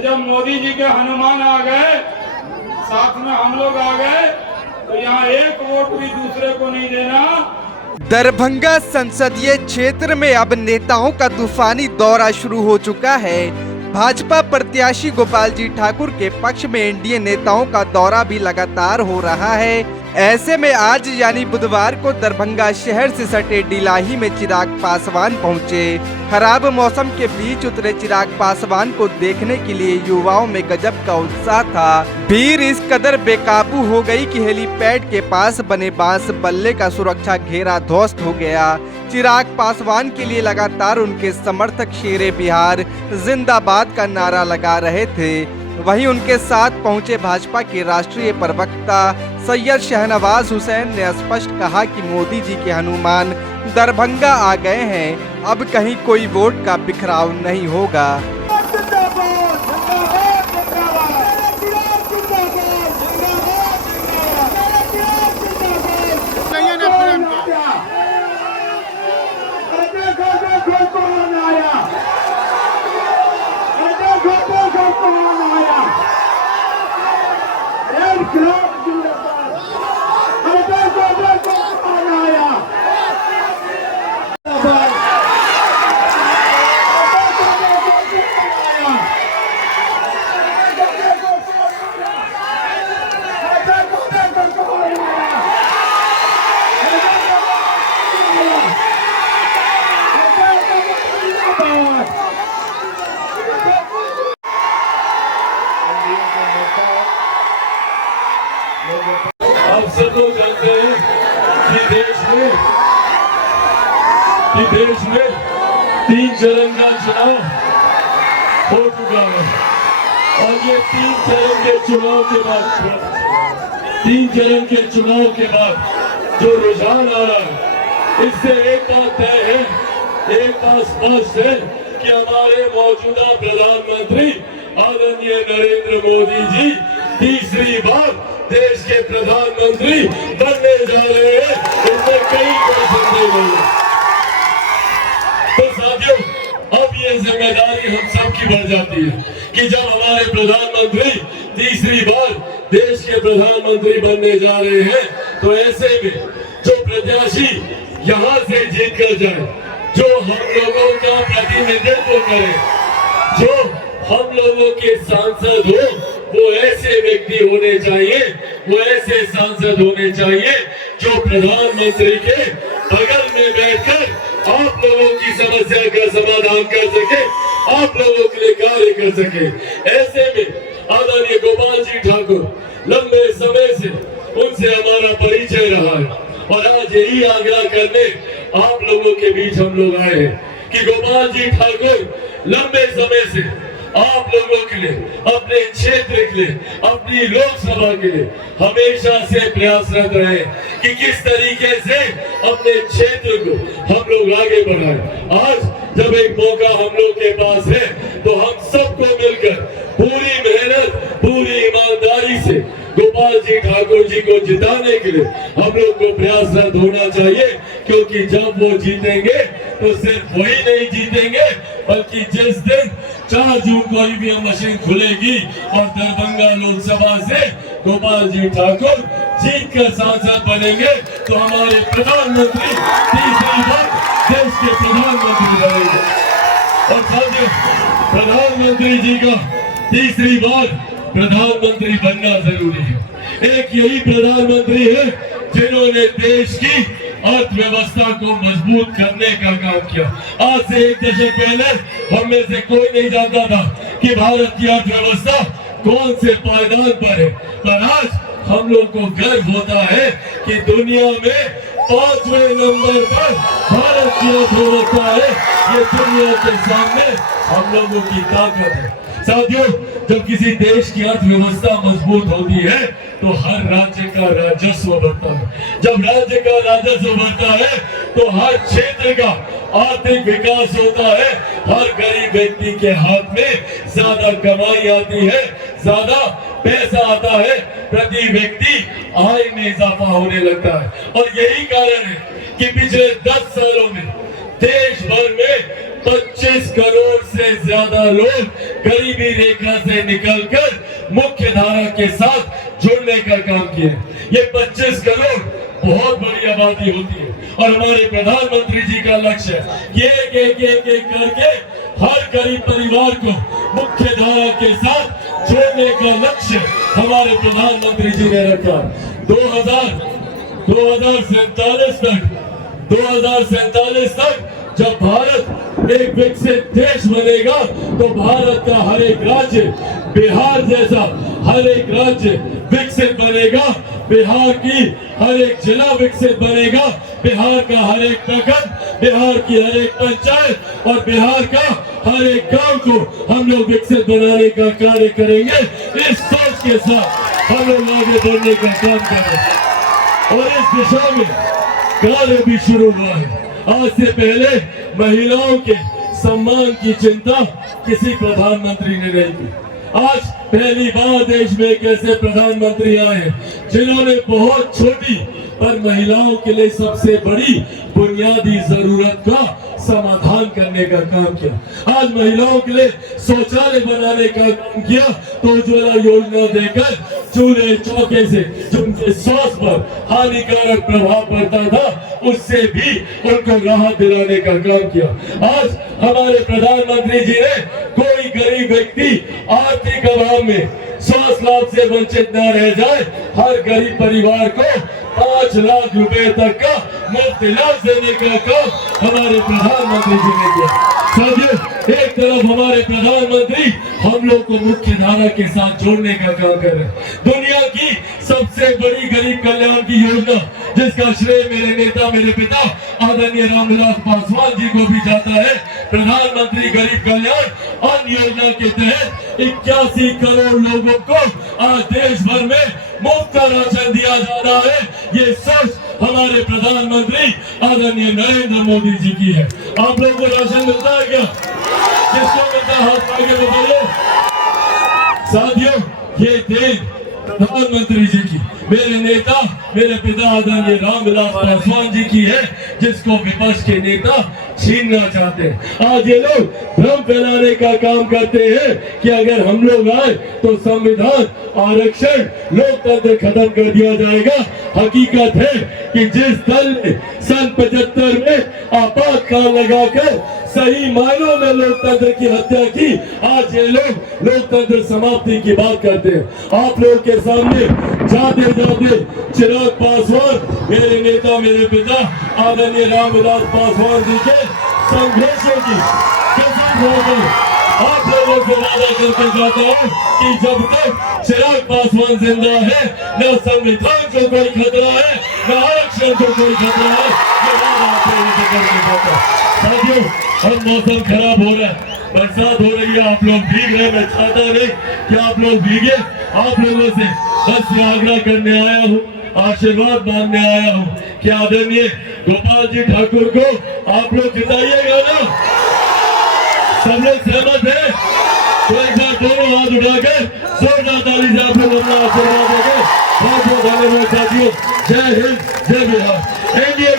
तो जब मोदी जी के हनुमान आ गए, साथ में हम लोग आ गए, तो यहाँ एक वोट भी दूसरे को नहीं देना। दरभंगा संसदीय क्षेत्र में अब नेताओं का तूफानी दौरा शुरू हो चुका है। भाजपा प्रत्याशी गोपाल जी ठाकुर के पक्ष में एनडीए नेताओं का दौरा भी लगातार हो रहा है। ऐसे में आज यानी बुधवार को दरभंगा शहर से सटे डिलाही में चिराग पासवान पहुंचे। खराब मौसम के बीच उतरे चिराग पासवान को देखने के लिए युवाओं में गजब का उत्साह था। भीड़ इस कदर बेकाबू हो गई कि हेलीपैड के पास बने बांस बल्ले का सुरक्षा घेरा ध्वस्त हो गया। चिराग पासवान के लिए लगातार उनके समर्थक शेरे बिहार जिंदाबाद का नारा लगा रहे थे। वहीं उनके साथ पहुंचे भाजपा के राष्ट्रीय प्रवक्ता सैयद शहनवाज हुसैन ने स्पष्ट कहा कि मोदी जी के हनुमान दरभंगा आ गए हैं, अब कहीं कोई वोट का बिखराव नहीं होगा। आप सब लोग जानते हैं कि देश में 3 चरण का चुनाव हो चुका है और ये 3 चरण के चुनाव के बाद जो रुझान आ रहा है, इससे एक बात तय है, एक बात स्पष्ट है कि हमारे मौजूदा प्रधानमंत्री आदरणीय नरेंद्र मोदी जी तीसरी बार देश के प्रधानमंत्री बनने जा रहे हैं, इसमें कोई संदेह नहीं है। तो साथियों, अब ये जिम्मेदारी हम सब की बढ़ जाती है कि जब हमारे प्रधानमंत्री तीसरी बार देश के प्रधानमंत्री बनने जा रहे हैं, तो ऐसे में जो प्रत्याशी यहाँ से जीत कर जाए, जो हम लोगों का प्रतिनिधित्व करे, जो हम लोगों के सांसद हो, वो ऐसे व्यक्ति होने चाहिए, वो ऐसे सांसद होने चाहिए जो प्रधानमंत्री के बगल में बैठकर आप लोगों की समस्या का समाधान कर सके, आप लोगों के लिए कार्य कर सके। ऐसे में आदरणीय गोपाल जी ठाकुर, लंबे समय से उनसे हमारा परिचय रहा है और आज यही आग्रह करने आप लोगों के बीच हम लोग आए हैं कि गोपाल जी ठाकुर लंबे समय से आप लोगों के लिए, अपने क्षेत्र के लिए, अपनी लोकसभा के लिए हमेशा से प्रयासरत रहे कि किस तरीके से अपने क्षेत्र को हम लोग आगे बढ़ाएं। आज जब एक मौका हम लोग के पास है, तो हम सबको मिलकर पूरी मेहनत, पूरी ईमानदारी से गोपाल जी ठाकुर जी को जिताने के लिए हम लोग को प्रयासरत होना चाहिए, क्योंकि जब वो जीतेंगे तो सिर्फ वही नहीं जीतेंगे, बल्कि जिस दिन 4 जून को ईवीएम मशीन खुलेगी और दरभंगा लोकसभा से गोपाल जी ठाकुर जीत कर सांसद बनेंगे, तो हमारे प्रधानमंत्री तीसरी बार देश के प्रधानमंत्री बनेंगे। और साथियों, प्रधानमंत्री जी का तीसरी बार प्रधानमंत्री बनना जरूरी है। एक यही प्रधानमंत्री है जिन्होंने देश की अर्थव्यवस्था को मजबूत करने का काम किया। आज से 1 दशक पहले हम में से कोई नहीं जानता था कि भारत की अर्थव्यवस्था कौन से पायदान पर है, पर आज हम लोग को गर्व होता है कि दुनिया में 5वें नंबर पर भारत की अर्थव्यवस्था है। ये दुनिया के सामने हम लोगों की ताकत है। साथियों, जब किसी देश की अर्थव्यवस्था मजबूत होती है, तो हर राज्य का राजस्व बढ़ता है। जब राज्य का राजस्व बढ़ता है, तो हर क्षेत्र का आर्थिक विकास होता है। हर गरीब व्यक्ति के हाथ में ज्यादा कमाई आती है, ज्यादा पैसा आता है, प्रति व्यक्ति आय में इजाफा होने लगता है। और यही कारण है कि पिछले 10 सालों में देश भर में 25 करोड़ से ज्यादा लोग गरीबी रेखा से निकलकर मुख्य धारा के साथ जुड़ने का काम किया। ये 25 करोड़ बहुत बड़ी आबादी होती है और हमारे प्रधानमंत्री जी का लक्ष्य है कि एक करके हर गरीब परिवार को मुख्य धारा के साथ जोड़ने का लक्ष्य हमारे प्रधानमंत्री जी ने रखा। 2047 तक जब भारत एक विकसित देश बनेगा तो भारत का हर एक राज्य बिहार जैसा हर एक राज्य विकसित बनेगा, बिहार की हर एक जिला विकसित बनेगा, बिहार का हर एक प्रखंड, बिहार की हर एक पंचायत और बिहार का हर एक गांव को हम लोग विकसित बनाने का कार्य करेंगे। इस सोच के साथ हम लोग आगे बढ़ने का काम करेंगे और इस दिशा में कार्य भी शुरू हुआ है। आज से पहले महिलाओं के सम्मान की चिंता किसी प्रधानमंत्री ने नहीं की। आज पहली बार देश में एक ऐसे प्रधानमंत्री आए जिन्होंने बहुत छोटी पर महिलाओं के लिए सबसे बड़ी बुनियादी जरूरत का समाधान करने का काम किया। आज महिलाओं के लिए शौचालय बनाने का काम किया तो उज्ज्वला योजना देकर चूल्हे चौके से जो उनके स्वास्थ्य पर हानिकारक प्रभाव पड़ता था उससे भी उनको राहत दिलाने का काम किया। आज हमारे प्रधानमंत्री जी ने कोई गरीब व्यक्ति आर्थिक अभाव में स्वास्थ्य लाभ से वंचित न रह जाए, हर गरीब परिवार को 5 लाख रुपए तक का मुफ्त इलाज देने का काम हमारे प्रधानमंत्री जी ने किया। साथियों, एक तरफ हमारे प्रधानमंत्री हम लोग को मुख्य धारा के साथ जोड़ने का काम कर रहे हैं। दुनिया की सबसे बड़ी गरीब कल्याण की योजना जिसका श्रेय मेरे नेता मेरे पिता आदरणीय रामविलास पासवान जी को भी जाता है, प्रधानमंत्री गरीब कल्याण अन्न योजना के तहत 81 करोड़ लोगों को आज देश भर में मुफ्त राशन दिया जा रहा है। ये सोच हमारे प्रधानमंत्री आदरणीय नरेंद्र मोदी जी की है। आप लोगों को राशन मिलता है क्या? किसको मिलता है? हाथ आगे बताइए। साथियों, ये देश प्रधानमंत्री जी की, मेरे नेता मेरे पिता आदरणीय रामविलास पासवान जी की है, जिसको विपक्ष के नेता छीनना चाहते हैं। आज ये लोग भ्रम फैलाने का काम करते हैं कि अगर हम लोग आए तो संविधान, आरक्षण, लोकतंत्र खत्म कर दिया जाएगा। हकीकत है कि जिस दल ने सन 75 में आपातकाल लगाकर सही मायनों में लोकतंत्र की हत्या की, आज ये लोग लोकतंत्र समाप्ति की बात करते हैं। आप लोग के सामने जाते जाते चिराग पासवान, मेरे नेता मेरे पिता आदरणीय रामविलास पासवान जी के संघर्षों की कसम खाकर आप लोगों से वादा करके जाता हूँ कि जब तक चिराग पासवान जिंदा है, न संविधान को कोई खतरा है, न आरक्षण को कोई खतरा है। ये वादा आप लोगों से करके जाता हूँ। साथियों, अब मौसम खराब हो रहा है, बरसात हो रही है, आप लोग भीग रहे। मैं चाहता नहीं कि आप लोग भीगे। आप लोगों से बस ये आग्रह करने आया हूँ, आशीर्वाद मांगने आया हूँ कि आदरणीय गोपाल जी ठाकुर को आप लोग जिताइएगा ना? सब लोग सहमत है? तो एक बार दोनों हाथ उठाकर जोरदार ताली से आप लोग अपना आशीर्वाद देंगे। बहुत बहुत धन्यवाद साथियों। जय हिंद, जय बिहार। एनडीए